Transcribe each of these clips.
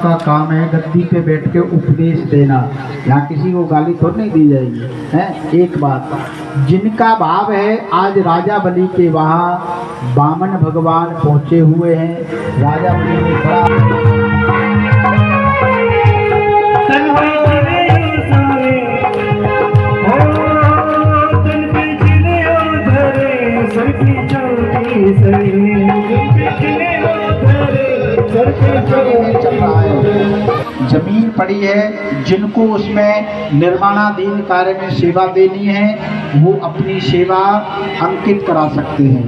का काम है गद्दी पे बैठ के उपदेश देना। यहाँ किसी को गाली थोड़ी नहीं दी जाएगी है। एक बात, जिनका भाव है आज राजा बलि के वहाँ वामन भगवान पहुंचे हुए हैं। राजा बलि ने बड़ा चल रहा है, जमीन पड़ी है, जिनको उसमें निर्माणाधीन कार्य में सेवा देनी है वो अपनी सेवा अंकित करा सकते हैं।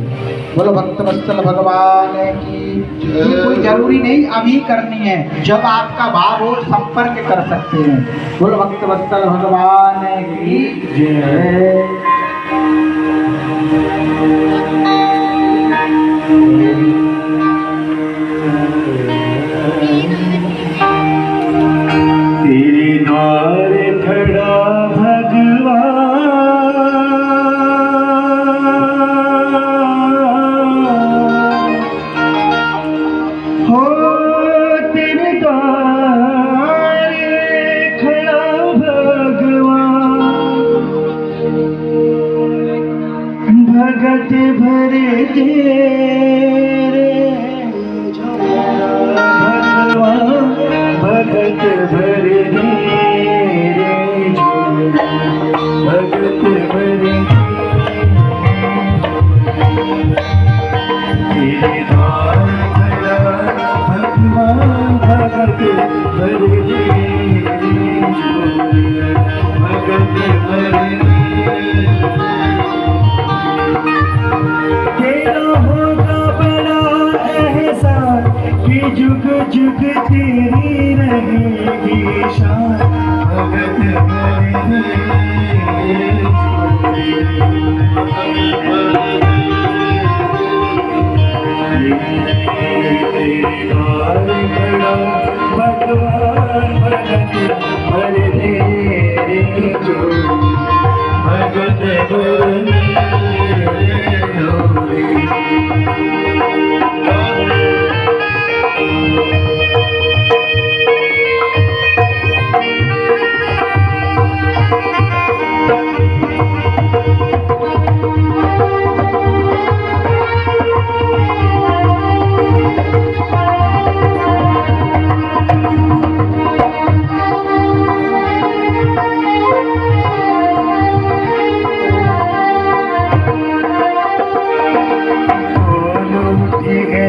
बोलो भक्तवत्सल भगवान की। कोई जरूरी नहीं अभी करनी है, जब आपका भाव हो संपर्क कर सकते हैं। बोलो भक्तवत्सल भगवान की जय। तेरे द्वार खड़ा भगवान हो, तेरे द्वार खड़ा भगवान, भगत भरे तेरे भगवान, भगत भरे भगत भरे तेरे द्वार खड़ा भगवान, भगत भरे भगत भरे। तेरा होगा बड़ा एहसान कि जुग जुग तेरी रहेगी शान, भगत भरे तेरे द्वार खड़ा भगवान, भगत भरे भगत भरे।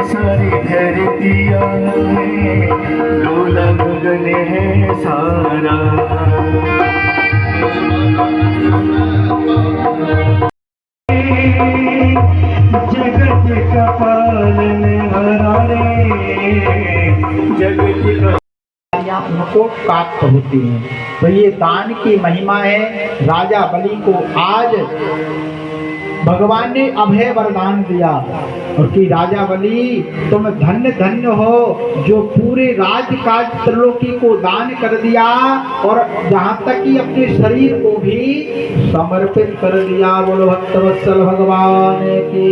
सारी धरतिया में डोला गगन है सारा, जगत का पालन हारा रे, जगत का उनको प्राप्त होती है। तो ये दान की महिमा है। राजा बलि को आज भगवान ने अभय वरदान दिया और कि राजा बलि तुम धन्य धन्य हो जो पूरे राजकाज त्रिलोकी को दान कर दिया और जहाँ तक कि अपने शरीर को भी समर्पित कर दिया। बोलो भक्तवत्सल भगवान की।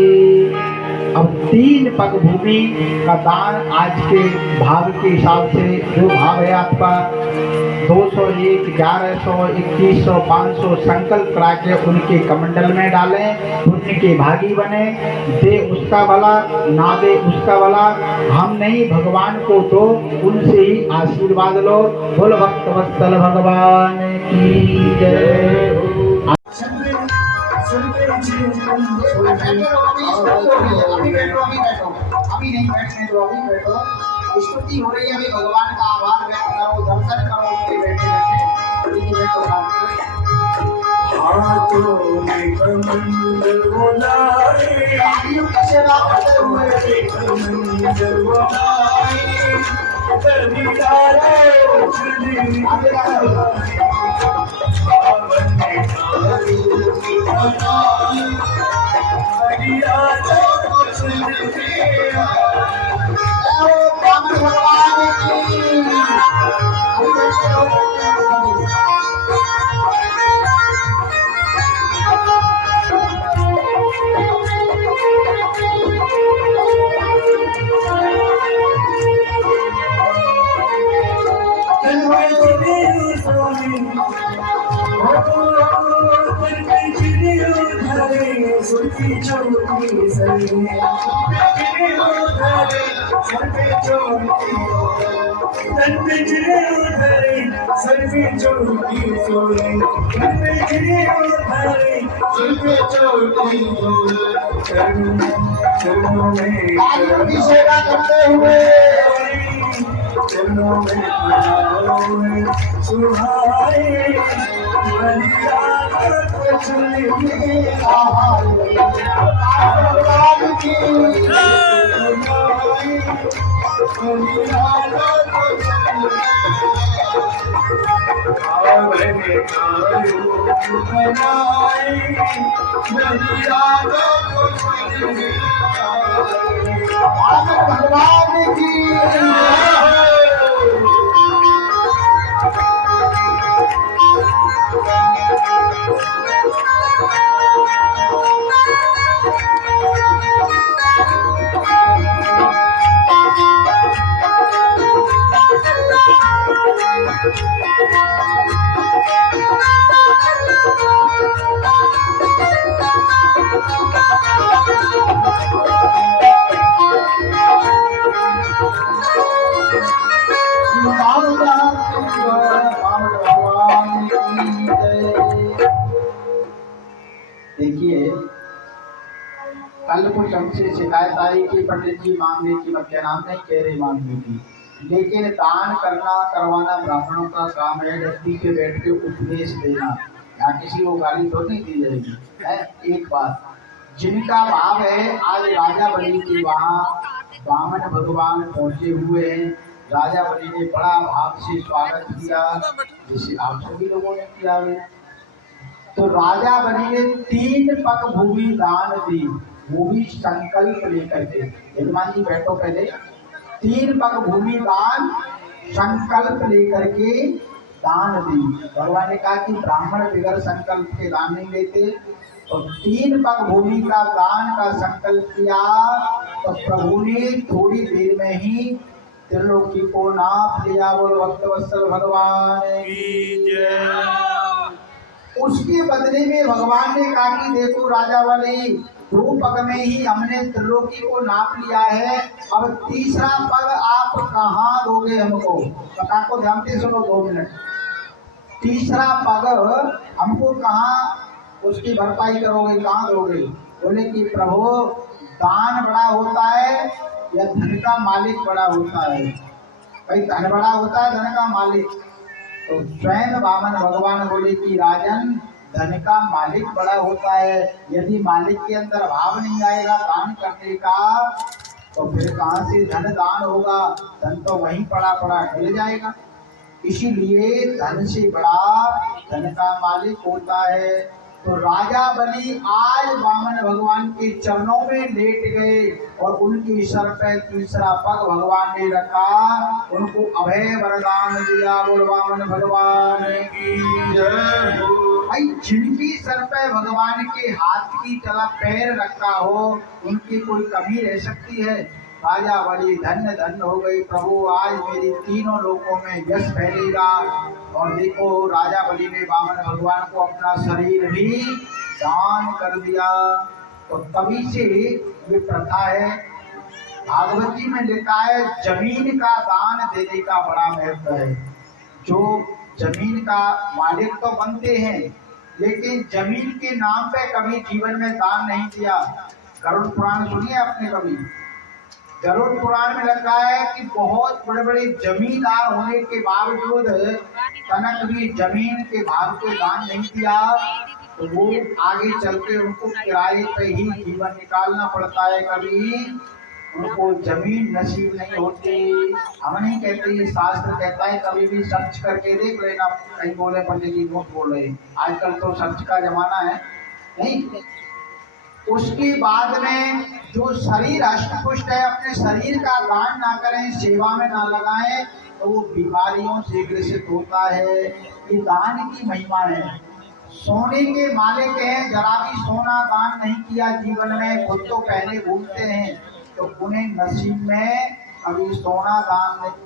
अब 3 पग भूमि का दान आज के भाव के हिसाब से जो भाव है आपका 201, 1100, 2100, 500 संकल्प करा के उनके कमंडल में डालें। पुण्य के भागी बने। दे उसका भला ना दे उसका भला, हम नहीं भगवान को दो, उनसे ही आशीर्वाद लो। बोलो भक्तवत्सल भगवान की जय। अभी नहीं बैठने दो, अभी बैठो। स्तुति हो रही है, अभी भगवान का आभार व्यक्त करो, दर्शन करो उनके बैठे बैठे। हाथों में कमंडल बुलाए, कमंडल बुलाए, कभी तन में चिड़ियों सोनी तन में चिड़ियों धरे सुर्खी चोटी सरी चिड़ियों धरे सर पे चोटी तन में चिड़ियों धरे सर पे चोटी सोए तन में चिड़ियों धरे सर पे चोटी चरणों में तालियों की सेवा करते हुए चरणों में सुहाए बलिदान को चले भगवान की भगवान की देखिए, कल कुछ हमसे शिकायत आई कि पंडित जी मांगने की क्या नाम नहीं कह रहे मांगने की, लेकिन दान करना करवाना ब्राह्मणों का काम है। व्यक्ति पे बैठ के उपदेश देना, या किसी को गाली तो नहीं दी जाएगी है। एक बात, जिनका भाव है, आज राजा बलि के वहाँ वामन भगवान पहुंचे हुए हैं। राजा बलि ने बड़ा भाव से स्वागत किया, जैसे आप सभी लोगों ने किया है। तो राजा बलि ने 3 पग भूमि दान दी, वो भी संकल्प लेकर के। यजमान जी बैठो पहले। 3 पग भूमि दान संकल्प लेकर के दान दी। भगवान ने कहा कि ब्राह्मण बगैर संकल्प के दान नहीं लेते। तो 3 पग भूमि का दान का संकल्प किया, तो प्रभु ने थोड़ी देर में ही त्रिलोकी को नाप लिया। बोलो भक्तवत्सल भगवान की जय। उसके बदले में भगवान ने कहा कि देखो राजा वाली, 2 पग में ही हमने त्रिलोकी को नाप लिया है, अब तीसरा पग आप कहाँ दोगे हमको? कथा को ध्यान से सुनो 2 मिनट। तीसरा पग हमको कहाँ उसकी भरपाई करोगे, कहाँ दोगे? बोले कि प्रभु, दान बड़ा होता है या धन का मालिक बड़ा होता है? भाई धन बड़ा होता है, धन का मालिक। तो स्वयं वामन भगवान बोले कि राजन, धन का मालिक बड़ा होता है। यदि मालिक के अंदर भाव नहीं आएगा दान करने का, तो फिर कहाँ से धन दान होगा? धन तो वहीं पड़ा पड़ा मिल जाएगा। इसीलिए धन से बड़ा धन का मालिक होता है। तो राजा बलि आज वामन भगवान के चरणों में लेट गए और उनके सर पे तीसरा पग भगवान ने रखा, उनको अभय वरदान दिया। बोल वामन भगवान की जय। भाई जिनकी सर पे भगवान के हाथ की तरह पैर रखा हो, उनकी कोई कमी रह सकती है? राजा बलि धन्य धन्य हो गई। प्रभु आज मेरी तीनों लोकों में यश फैलेगा। और देखो राजा बलि ने वामन भगवान को अपना शरीर भी दान कर दिया। तो तभी से ये प्रथा है, भागवत जी में लिखा है, जमीन का दान देने का बड़ा महत्व है। जो जमीन का मालिक तो बनते हैं, लेकिन जमीन के नाम पे कभी जीवन में दान नहीं दिया। गरुड़ पुराण सुनिए आपने कभी? गरुड़ पुराण में लिखा है कि बहुत बड़े बड़े जमींदार होने के बावजूद कनक भी जमीन के भाग को दान नहीं दिया। तो वो आगे चलते उनको किराए पे ही जीवन निकालना पड़ता है, कभी उनको जमीन नसीब नहीं होती। हम नहीं कहते, ये शास्त्र कहता है, कभी भी सर्च करके देख लेना। कहीं बोले पंडित जी झूठ बोल रहे, आजकल तो सर्च का जमाना है नहीं। उसके बाद में जो शरीर अष्टपुष्ट है, अपने शरीर का दान ना करें, सेवा में ना लगाएं, तो वो बीमारियों से ग्रसित होता है। ये दान की महिमा है। सोने के मालिक हैं, जरा भी सोना दान नहीं किया जीवन में, खुद तो पहले घूमते हैं, तो उन्हें नसीब में अभी सोना दान नहीं।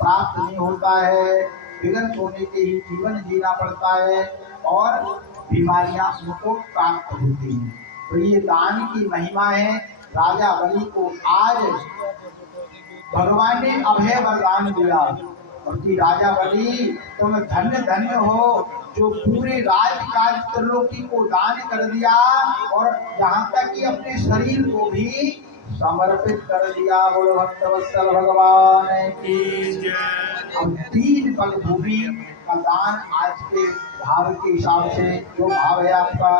प्राप्त नहीं होता है, बिगड़ सोने के ही जीवन जीना पड़ता है और बीमारियां उनको प्राप्त होती हैं। तो ये दान की महिमा है। राजा बलि को आज भगवान ने अभय वरदान दिया और कि राजा बलि तुम धन्य धन्य हो जो पूरे राजकाज त्रिलोकी को दान कर दिया और यहाँ तक कि अपने शरीर को भी समर्पित कर दिया। बोलो भक्तवत्सल भगवान की जय। अब 3 पग भूमि का दान आज के भाव के हिसाब से जो भाव है आपका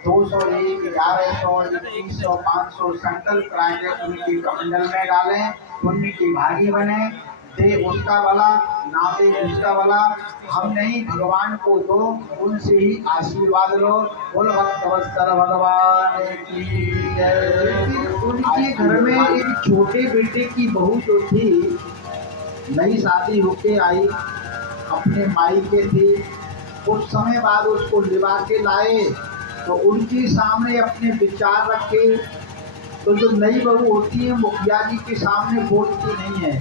201, 1100, 2100, 500 संकल्प कराएंगे, उनकी कमंडल में डालें, पुण्य की भागी बने, दे उसका वाला ना दे उसका वाला, हम नहीं भगवान को दो, उनसे ही आशीर्वाद लो। बोल भक्तवत्सल भगवान की जय। उनके घर में एक छोटे बेटे की बहू जो थी, नई शादी होके आई, अपने मायके थी, कुछ समय बाद उसको लिवा के लाए तो उनके सामने अपने विचार रखे। तो जो नई बहू होती है मुखिया जी के सामने बोलती नहीं है,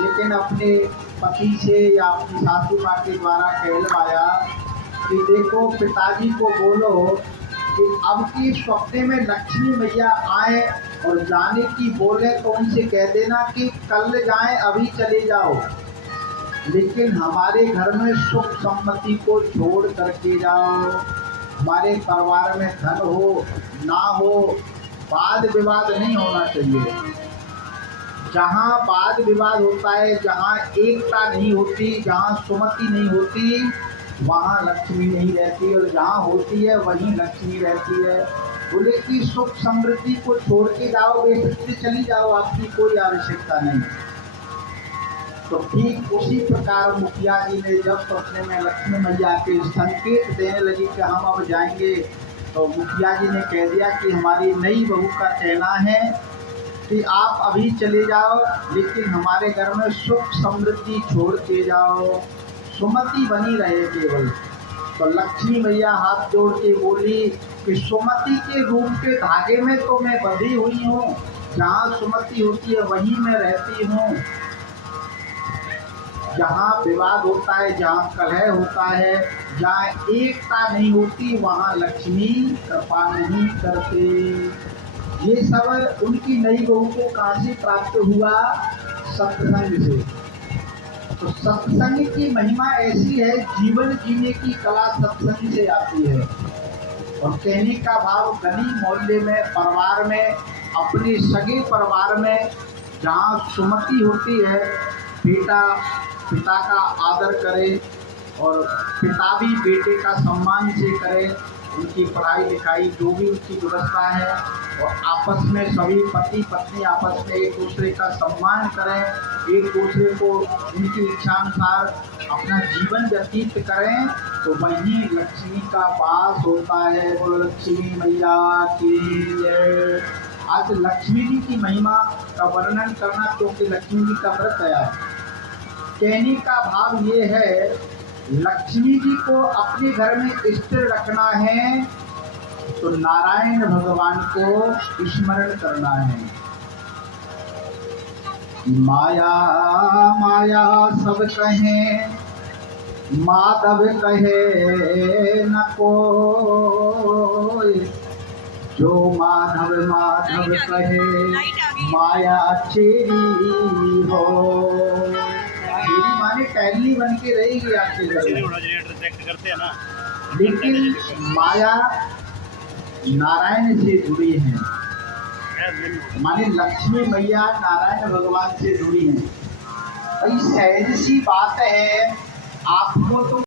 लेकिन अपने पति से या अपनी सासू माँ के द्वारा कहलवाया कि देखो पिताजी को बोलो कि अब की स्वप्न में लक्ष्मी मैया आए और जाने की बोले तो उनसे कह देना कि कल जाएं, अभी चले जाओ, लेकिन हमारे घर में सुख सम्मति को छोड़ करके जाओ। हमारे परिवार में धन हो ना हो, वाद विवाद नहीं होना चाहिए। जहाँ वाद विवाद होता है, जहाँ एकता नहीं होती, जहाँ सुमति नहीं होती, वहाँ लक्ष्मी नहीं रहती, और जहाँ होती है वहीं लक्ष्मी रहती है। बोले कि सुख समृद्धि को छोड़ के जाओ, बेशक चली जाओ, आपकी कोई आवश्यकता नहीं। तो ठीक उसी प्रकार मुखिया जी ने जब सपने में लक्ष्मी मैया के संकेत देने लगी कि हम अब जाएंगे, तो मुखिया जी ने कह दिया कि हमारी नई बहू का कहना है कि आप अभी चले जाओ, लेकिन हमारे घर में सुख समृद्धि छोड़ के जाओ, सुमति बनी रहे केवल। तो लक्ष्मी मैया हाथ जोड़ के बोली कि सुमति के रूप के धागे में तो मैं बंधी हुई हूँ, जहाँ सुमति होती है वहीं मैं रहती हूँ। जहाँ विवाद होता है, जहाँ कलह होता है, जहाँ एकता नहीं होती, वहाँ लक्ष्मी कृपा नहीं करते। ये सब उनकी नई बहू को कहाँ से प्राप्त हुआ? सत्संग से। तो सत्संग की महिमा ऐसी है, जीवन जीने की कला सत्संग से आती है। और कहने का भाव गली मोहल्ले में, परिवार में, अपने सगे परिवार में जहाँ सुमति होती है, बेटा पिता का आदर करे और पिता भी बेटे का सम्मान से करे, उनकी पढ़ाई लिखाई जो भी उसकी व्यवस्था है, और आपस में सभी पति पत्नी आपस में एक दूसरे का सम्मान करें, एक दूसरे को उनकी इच्छानुसार अपना जीवन व्यतीत करें, तो वहीं लक्ष्मी का वास होता है। बोलो लक्ष्मी मैया की जय। आज लक्ष्मी जी की महिमा का वर्णन करना, क्योंकि लक्ष्मी जी का व्रत है। कहने का भाव ये है, लक्ष्मी जी को अपने घर में स्थिर रखना है तो नारायण भगवान को स्मरण करना है। माया माया सब कहें, माधव कहे न कोई, जो माधव माधव कहे माया चेरी हो। मेरी माने टहली बन के रहेगी आपके घर में, लेकिन माया नारायण से जुड़ी है। माने लक्ष्मी मैया नारायण भगवान से जुड़ी है। भाई सहज सी बात है, आपको तो